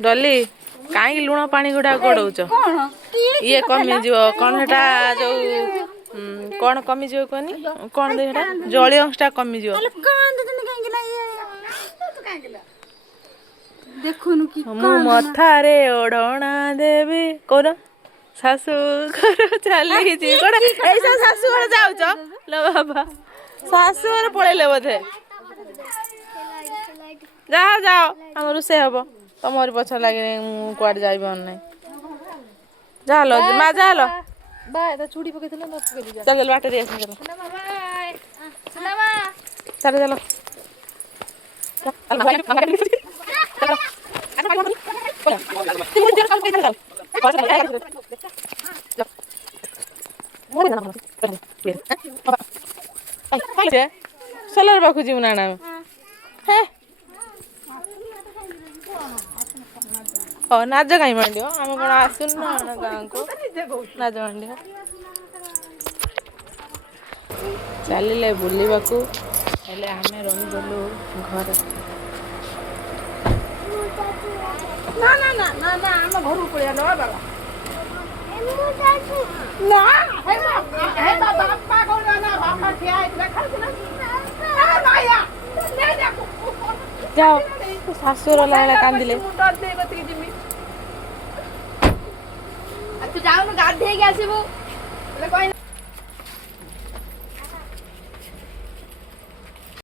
डली कहीं लुण पानी गुड़ा गोड़ौच ये कमिଯିବ कौन हेटा जो कौन कमिଯିବ कहनी कौन दे हेटा जलीय अंशटा कमिଯିବ देखुनु कि मु मथारे ओढ़णा देवी कोन शाशु घर चली जी कोन ऐसा शाशु घर जाउच लो बाबा शाशु घर पळेले बोधे जाओ जाओ हम रुसे हबो तमोर पछ लागे कुआड जाइबन नै जा लो मा जा लो बाय तो चूड़ी पकेइथिले न पकेइ दिजा चल चल बाटे दिया चल बाय सुनामा चल चलो सोलर पाखु जीव ना नाच कहीं मांड आम कौन आसुन ना गाँव को नाच मांड चलिए बुलवाकू हेले आमे रहीगलु घर ना ना ना ना ना हम घर ऊपर न बाबा ना हे बापा को ना बापा ठिया देखा ना माया ले देखो जाओ शाशुर लाला कांदिले मुंडा दे गति जिमी तू जाऊ न गाधे के आसीबो ले कोइ